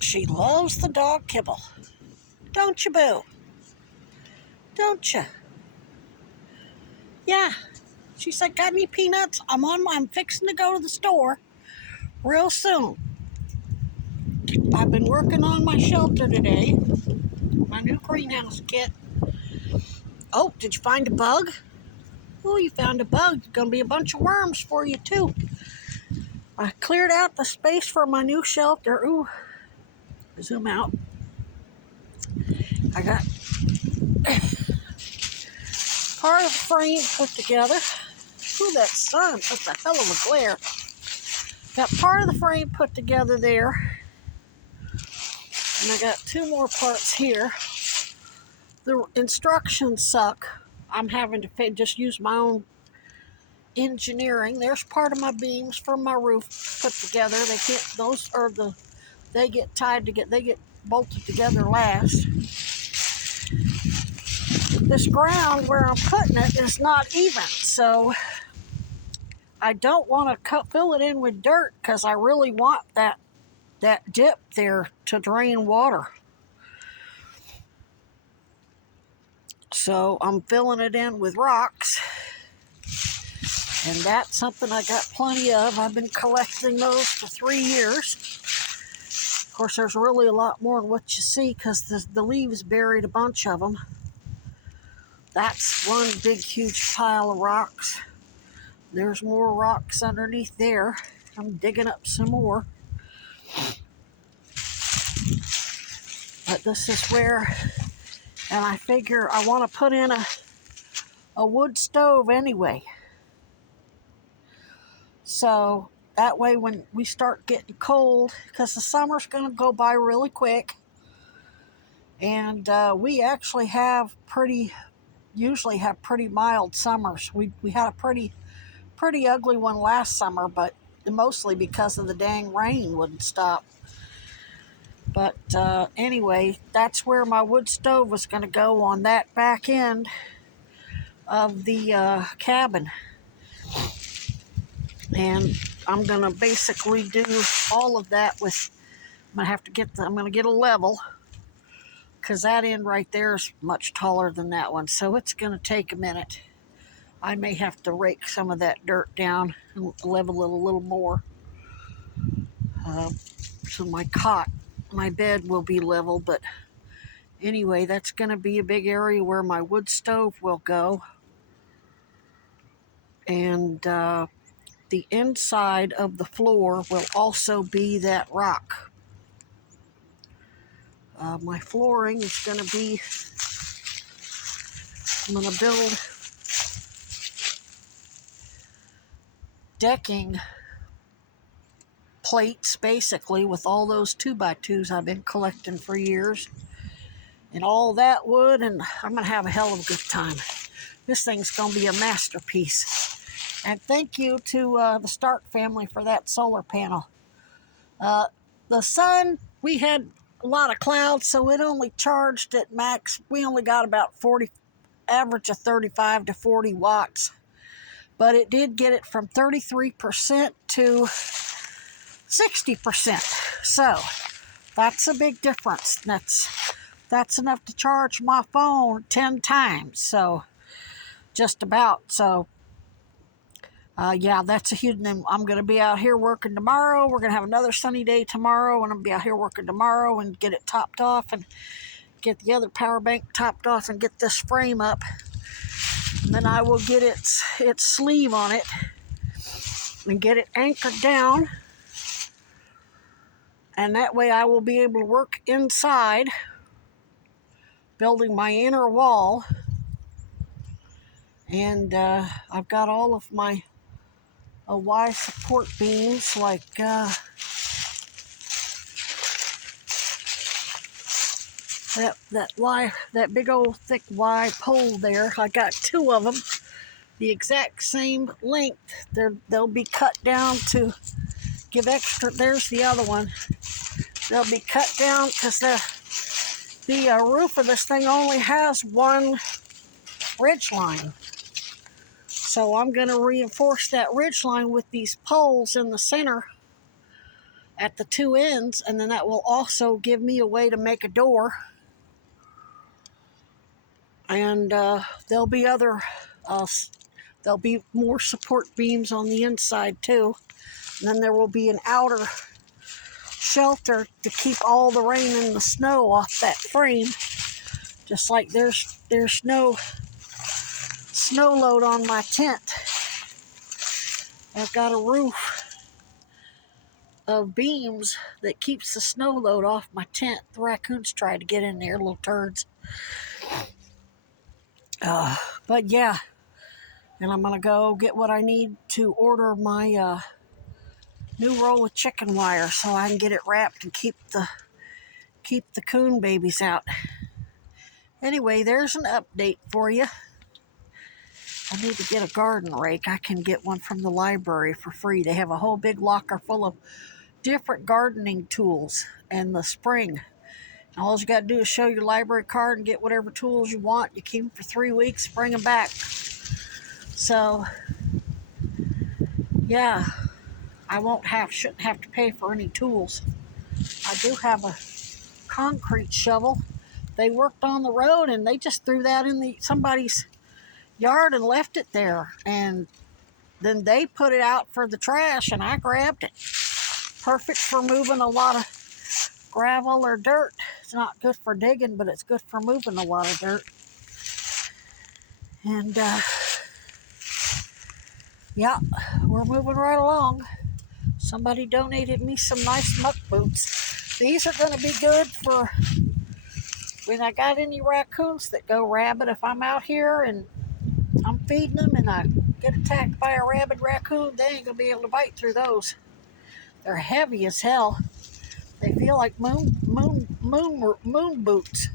She loves the dog kibble. Don't you, Boo? Don't you? Yeah. She said, got any peanuts? I'm fixing to go to the store real soon. I've been working on my shelter today. My new greenhouse kit. Oh, did you find a bug? Oh, you found a bug. There's going to be a bunch of worms for you, too. I cleared out the space for my new shelter. Ooh, zoom out. I got part of the frame put together. Ooh, that sun puts a hell of a glare. Got part of the frame put together there. And I got two more parts here. The instructions suck. I'm having to just use my own engineering. There's part of my beams from my roof put together. They can't, those are they get tied together, they get bolted together last. This ground where I'm putting it is not even, so I don't want to fill it in with dirt because I really want that dip there to drain water. So I'm filling it in with rocks, and that's something I got plenty of. I've been collecting those for 3 years. Of course, there's really a lot more than what you see because the leaves buried a bunch of them. That's one big, huge pile of rocks. There's more rocks underneath there. I'm digging up some more. But this is where, and I figure I want to put in a wood stove anyway. So that way when we start getting cold, because the summer's going to go by really quick, and we actually usually have pretty mild summers. We had a pretty ugly one last summer, but mostly because of the dang rain wouldn't stop. But anyway, that's where my wood stove was going to go, on that back end of the cabin. And I'm going to basically do all of that with, I'm going to get a level, because that end right there is much taller than that one. So it's going to take a minute. I may have to rake some of that dirt down and level it a little more. So my bed will be level. But anyway, that's going to be a big area where my wood stove will go. And the inside of the floor will also be that rock. My flooring is going to be, I'm going to build decking plates basically with all those 2x2s I've been collecting for years, and all that wood, and I'm going to have a hell of a good time. This thing's going to be a masterpiece. And thank you to the Stark family for that solar panel. The sun, we had a lot of clouds, so it only charged at max. We only got about average of 35 to 40 watts. But it did get it from 33% to 60%. So that's a big difference. That's enough to charge my phone 10 times. So just about. So yeah, that's a huge name. I'm going to be out here working tomorrow. We're going to have another sunny day tomorrow, and I'm going to be out here working tomorrow and get it topped off and get the other power bank topped off and get this frame up. And then I will get its sleeve on it and get it anchored down. And that way I will be able to work inside, building my inner wall. And I've got all of my Y support beams, like that big old thick Y pole there. I got 2 of them, the exact same length. They'll be cut down to give extra. There's the other one. They'll be cut down because the roof of this thing only has one ridge line. So I'm going to reinforce that ridge line with these poles in the center at the two ends, and then that will also give me a way to make a door. And there'll be there'll be more support beams on the inside too. And then there will be an outer shelter to keep all the rain and the snow off that frame. Just like there's no snow load on my tent. I've got a roof of beams that keeps the snow load off my tent. The raccoons tried to get in there, little turds. But yeah, and I'm gonna go get what I need to order my new roll of chicken wire so I can get it wrapped and keep the coon babies out. Anyway, there's an update for you. I need to get a garden rake. I can get one from the library for free. They have a whole big locker full of different gardening tools in the spring. All you got to do is show your library card and get whatever tools you want. You keep them for 3 weeks, bring them back. So, yeah, shouldn't have to pay for any tools. I do have a concrete shovel. They worked on the road and they just threw that in somebody's yard and left it there. And then they put it out for the trash and I grabbed it. Perfect for moving a lot of gravel or dirt. It's not good for digging, but it's good for moving a lot of dirt. And yeah, we're moving right along. Somebody donated me some nice muck boots. These are going to be good for when I got any raccoons that go rabid. If I'm out here and I'm feeding them and I get attacked by a rabid raccoon, they ain't going to be able to bite through those. They're heavy as hell. They feel like moon boots.